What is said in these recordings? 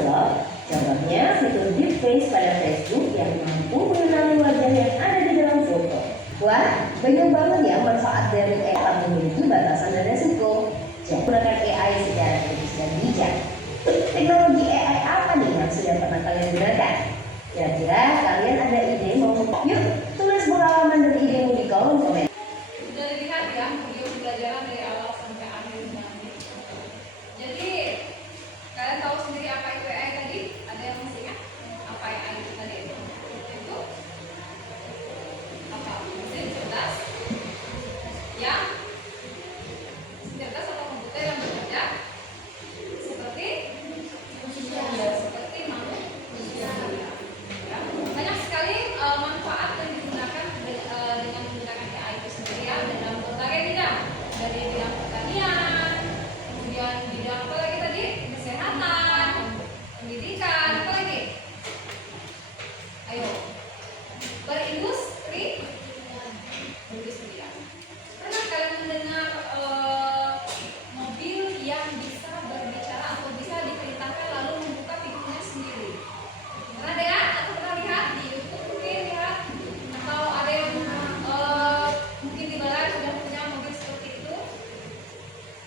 loh. Contohnya fitur deep face pada Facebook yang mampu mengenali wajah yang ada di dalam foto. Wah, banyak banget ya manfaat dari AI yang memiliki batasan dan resiko. Jadi gunakan AI secara kritis dan bijak. Teknologi AI apa nih yang sudah pernah kalian gunakan? Kira-kira kalian ada ide mau? Yuk, tulis pengalaman dan idemu di kolom komen. Sudah dilihat ya video pembelajaran dari awal sampai akhir nanti. Jadi kalian tahu sendiri apa itu AI tadi? Ada yang masih ingat apa AI itu tadi? Itu apa? Mesin cerdas yang cerdas atau komputer yang bekerja seperti manusia. Ya. Banyak sekali manfaat yang digunakan dengan menggunakan AI itu sendiri ya, dalam berbagai bidang, dari bidang pertanian, kemudian bidang apa lagi tadi, kesehatan, pendidikan, apa lagi? Ayo, berindustri. Pernah kalian mendengar mobil yang bisa berbicara atau bisa diperintahkan lalu membuka pintunya sendiri? Pernah dengar atau pernah lihat di YouTube mungkin lihat, atau ada yang mungkin di Balai sudah punya mobil seperti itu?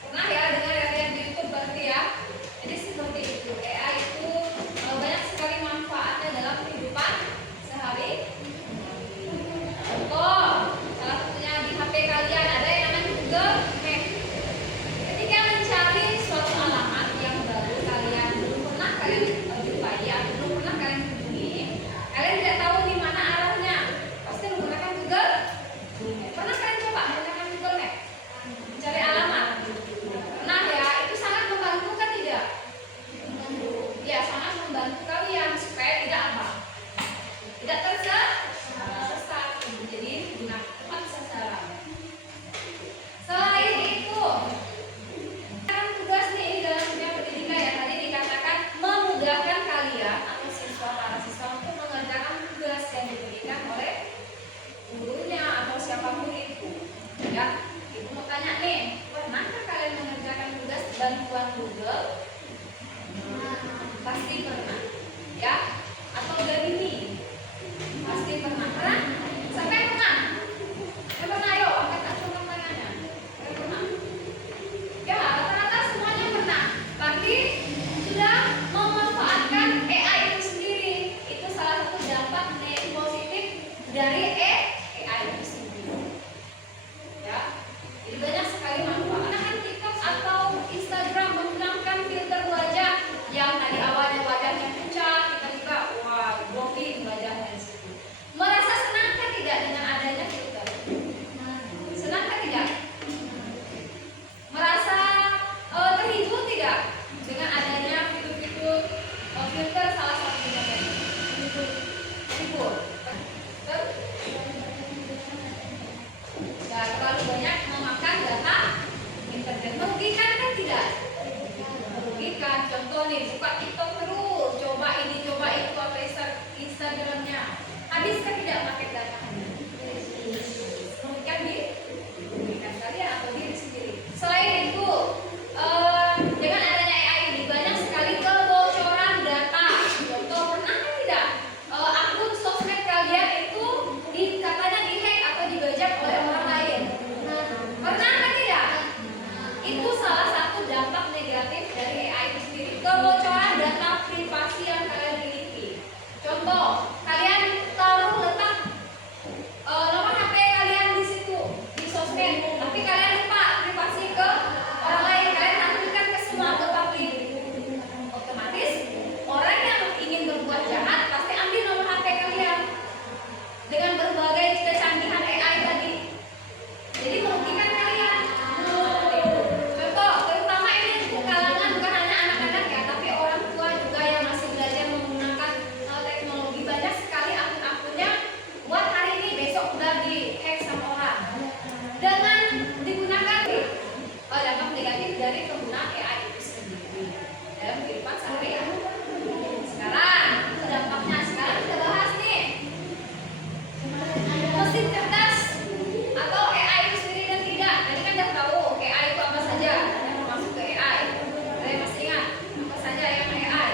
Pernah ya dengar ya, lihat di YouTube berarti ya. Jadi seperti itu, AI itu banyak sekali manfaatnya dalam kehidupan sehari. Contoh, salah satunya di HP kalian ada yang namanya Google Map. Ketika mencari suatu alamat yang baru kalian belum pernah jumpai atau belum pernah kalian kunjungi, kalian tidak tahu di mana arahnya, pasti menggunakan Google Map. Pernah kalian coba menggunakan Google Map mencari alamat? Pernah ya, itu sangat membantu kan tidak? Ya, sangat membantu kalian supaya tidak apa? Tidak tersesat, jadi guna tepat sasaran. Selain itu, kan tugas nih dalam dunia pendidikan ya, tadi dikatakan memudahkan kalian atau para siswa untuk mengerjakan tugas yang diberikan oleh gurunya atau siapapun itu. Ya, ibu mau tanya nih, pernahkah kalian mengerjakan tugas bantuan Google? Pasti pernah, ya? Atau Gemini? Pasti pernah. Pernah? Sampai pernah? Yang pernah, ayo angkat tangannya. Yang pernah? Ya, rata-rata semuanya pernah. Tapi sudah memanfaatkan AI itu sendiri. Itu salah satu dampak positif dari AI itu sendiri. Ya, jadi banyak sekali manfaat. Gunakan TikTok atau Instagram menggunakan filter wajah yang tadi awalnya wajahnya pucat, tiba-tiba wah glowing wajahnya di situ. Merasa senangkah tidak dengan adanya filter? Senangkah tidak? Merasa terhibur tidak dengan adanya fitur-fitur filter salah satunya tadi? Terhibur? Tidak terlalu banyak memakan data internet. Merugikan kan tidak? Merugikan. Contoh nih, buka TikTok terus, coba ini, coba itu, apa Instagramnya. Habiskah tidak pakai datanya? Merugikan kalian atau diri sendiri. Selain itu, dengan adanya AI ini banyak sekali kebocoran data. Contoh, pernah kan tidak akun sosmed kalian itu katanya dihack atau dibajak oleh orang lain? Pernah kan tidak? Itu salah satu dampak negatif dari AI itu sendiri. Kebocoran data privasi yang kalian miliki. Contoh, kalian taruh letak nomor HP kalian di situ di sosmed, tapi kalian lupa privasi ke orang lain, kalian tampilkan ke semua ke publik. Otomatis orang yang ingin berbuat jahat pasti ambil nomor HP kalian dengan berbagai kecanggihan AI tadi. Jadi merugikan kalian. Contoh, terutama ini untuk kalangan bukan hanya anak-anak ya, tapi orang tua juga yang masih belajar menggunakan teknologi. Banyak sekali akun-akunnya buat hari ini, besok udah di-hack sama orang. Dengan digunakan dampak negatif dari penggunaan AI itu sendiri dalam kehidupan sehari-hari. Sekarang, itu dampaknya. Sekarang kita bahas nih. Mesin cerdas atau AI itu sendiri dan tidak. Tadi kan udah tahu AI itu apa saja yang masuk ke AI. Kalian masih ingat apa saja yang AI?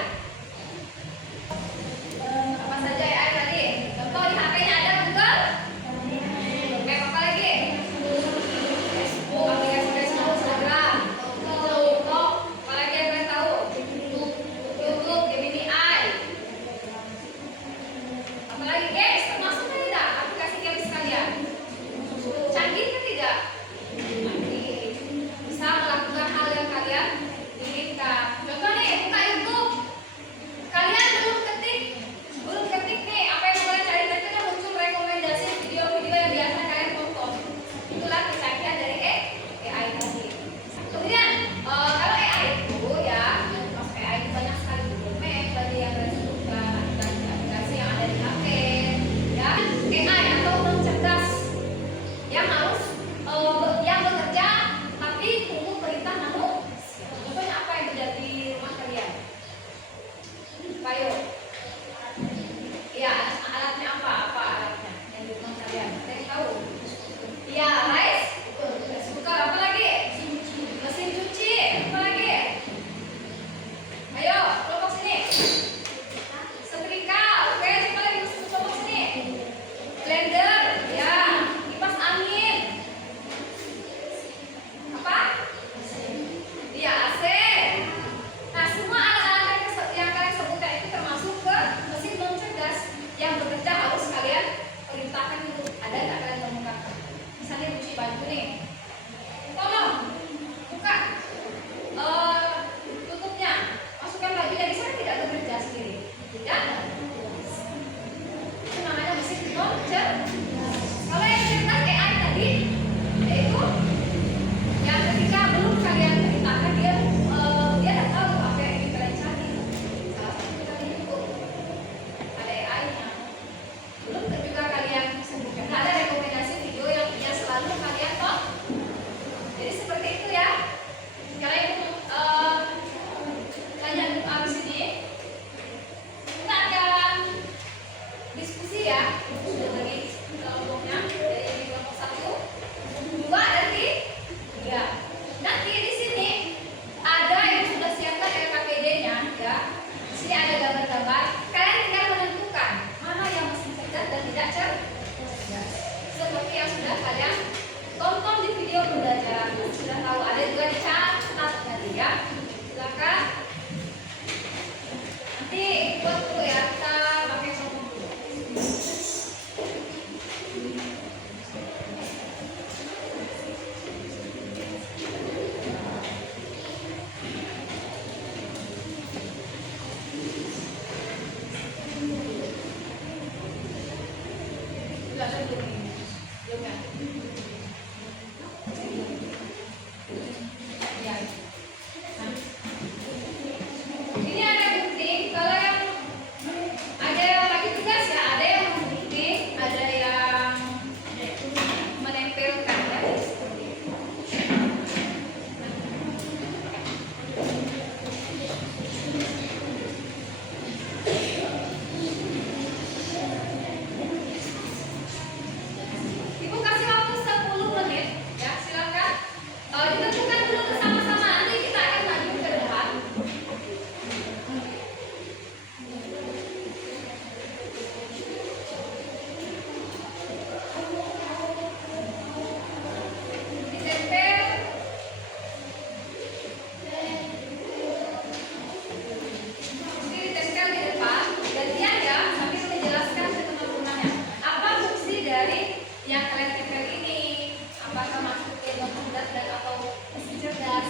pakai nomor cerdas dan atau mesin cerdas,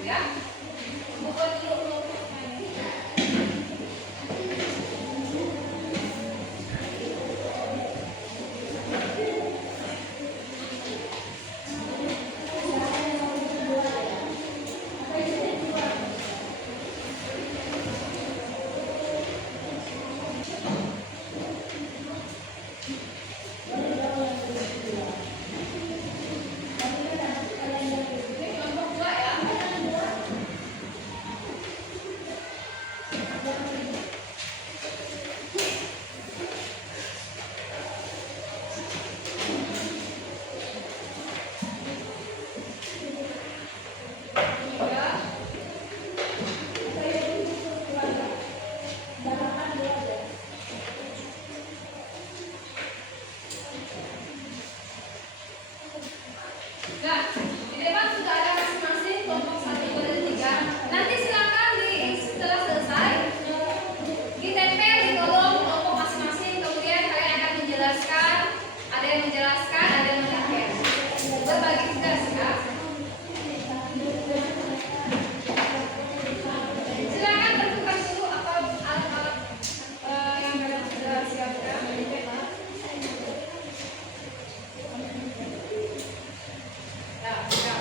ya. Buka dulu. Nah, di depan sudah ada masing-masing kelompok 1, 2, dan 3. Nanti silakan setelah selesai ditempel di kolom kelompok masing-masing. Kemudian kalian akan menjelaskan, ada yang menjelaskan, ada yang menyampaikan. Berbagi tugas ya. Silakan tentukan dulu apa alat-alat yang kalian sudah siapkan. Ya, ya.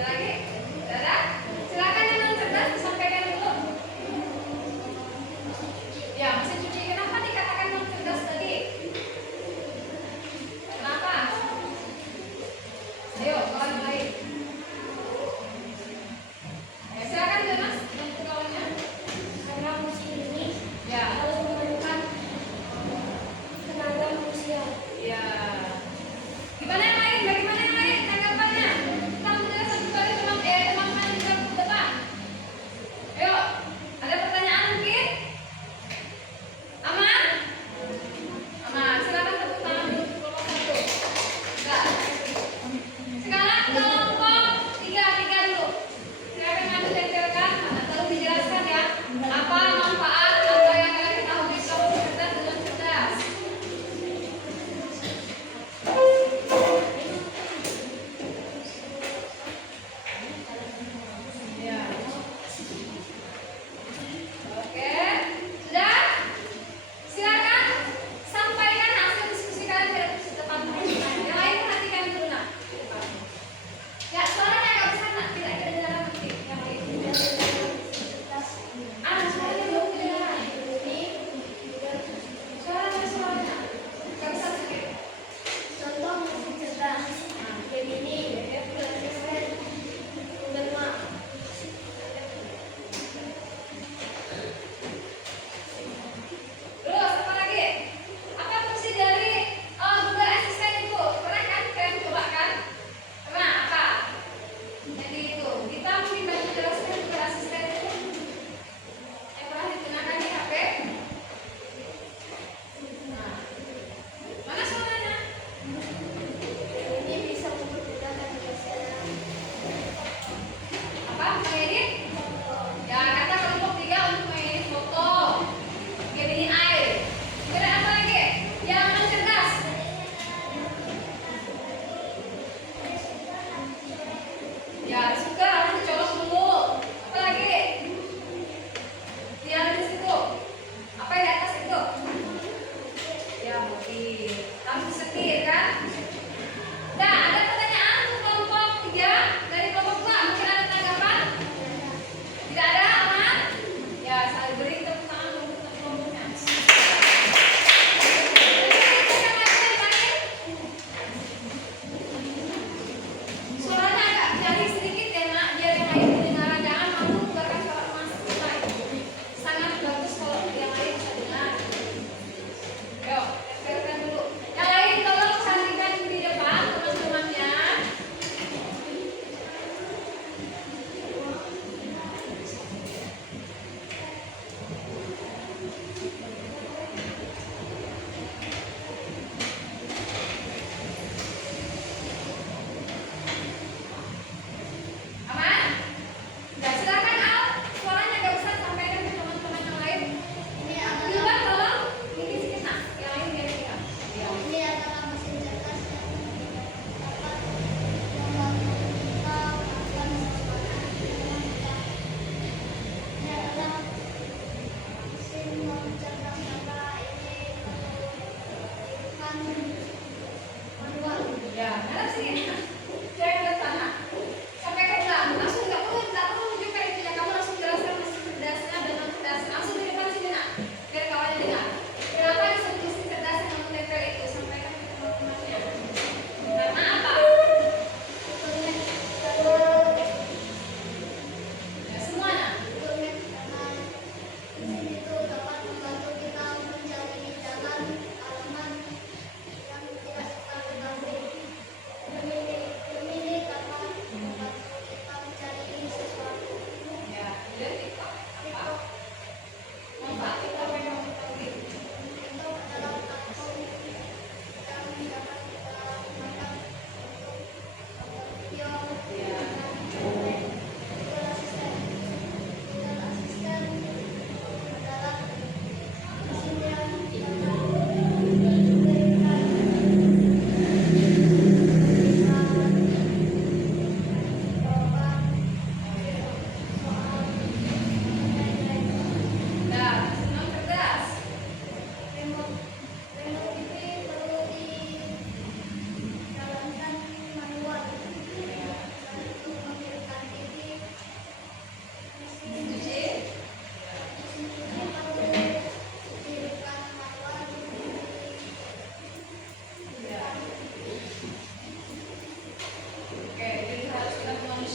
Ada lagi? Tidak ada? Silakan yang non cerdas disampaikan dulu. Ya, mesin cuci kenapa dikatakan non cerdas tadi? Kenapa? Ayo, kalau yang lain. Ya, silakan Jonas, yang kawannya. Karena mesin ini Ya, harus memerlukan tenaga manusia. ya. Gimana yang lain? Bagaimana yang lain tanggapannya? Kita menjelaskan kembali tentang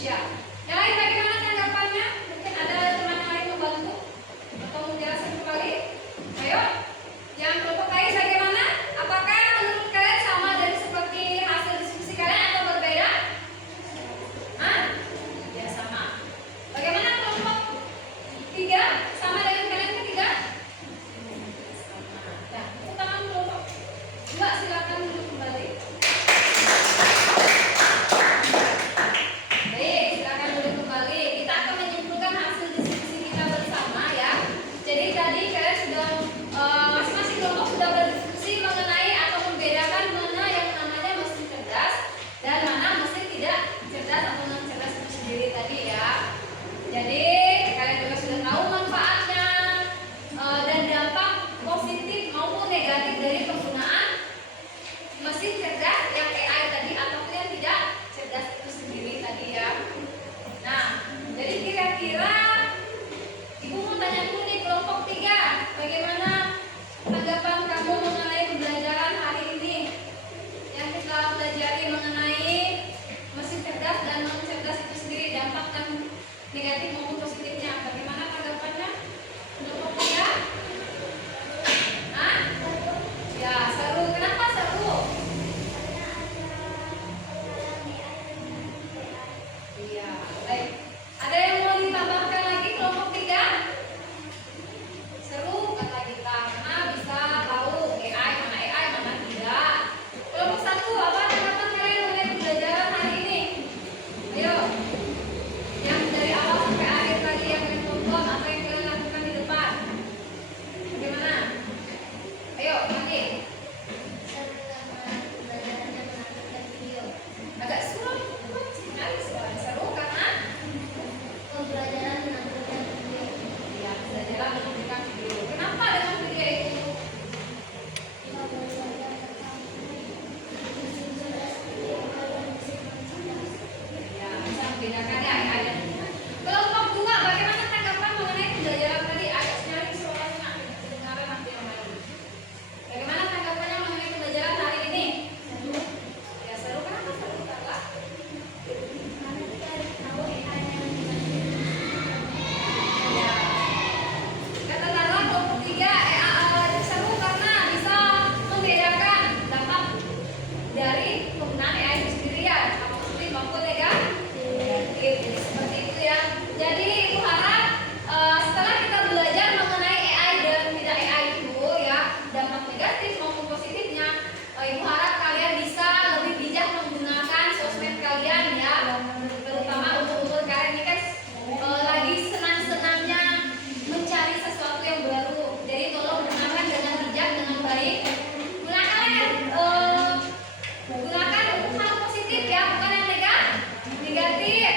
manusia. Yang lain bagaimana tanggapannya? Mungkin ada teman yang lain membantu atau menjelaskan kembali? Ayo, yang kelompok lain bagaimana? Apakah menurut kalian sama dari seperti hasil diskusi kalian atau berbeda? Hah? Ya sama. Bagaimana kelompok 3? Sama dengan kalian ketiga? Sama. Ya, tepuk tangan kelompok 2, silakan duduk kembali. Baik, silakan duduk kembali. Kita akan menyimpulkan hasil diskusi kita bersama ya. Jadi tadi kalian sudah masing-masing kelompok sudah berdiskusi mengenai atau membedakan mana yang namanya mesin cerdas dan mana mesin tidak cerdas atau non cerdas itu sendiri tadi ya. Jadi kalian juga sudah tahu manfaatnya dan dampak positif maupun negatif dari penggunaan mesin cerdas yang AI tadi ataupun yang tidak cerdas itu sendiri tadi ya. Nah, jadi kira-kira Ibu mau tanya dulu nih kelompok 3, bagaimana tanggapan kamu mengenai pembelajaran hari ini yang kita pelajari mengenai mesin cerdas dan non cerdas itu sendiri, dampak dan negatif maupun positifnya. Bagaimana tanggapannya kelompok 3? Hah? Ya, seru. Kenapa seru? Iya, baik. Ada yang mau ditambahkan lagi kelompok 3? Seru kata kita karena bisa tahu AI mana tidak. Kelompok 1, apa tanggapan kalian mengenai pembelajaran hari ini? Ayo, yang dari awal sampai akhir tadi yang kalian tonton apa yang kalian lakukan di depan? Bagaimana? Ayo, lagi. Agak suram, sekali seru karena Pembelajaran menangkapkan video. ya belajar menunjukkan video. Kenapa dengan video itu? Ya, bisa membedakan ya AI. Kelompok 2, bagaimana tanggapan mengenai pembelajaran tadi? Agak nyari suaranya kedengaran nanti yang lain. Bagaimana tanggapannya mengenai pembelajaran hari ini? Ya seru, kenapa seru Carla? Ya. Kata Carla kelompok 3 seru karena bisa membedakan dampak dari penggunaan AI itu sendiri ya, apa positif maupun negatif. Jadi seperti itu ya. Jadi Ibu harap setelah kita belajar mengenai AI dan tidak AI itu ya, dampak negatif maupun positifnya, Ibu harap kalian bisa lebih bijak menggunakan sosmed kalian ya, terutama untuk kalian ini kan lagi senang-senangnya mencari sesuatu yang baru. Jadi tolong gunakan dengan bijak, dengan baik. Gunakan untuk hal positif ya, bukan yang negatif.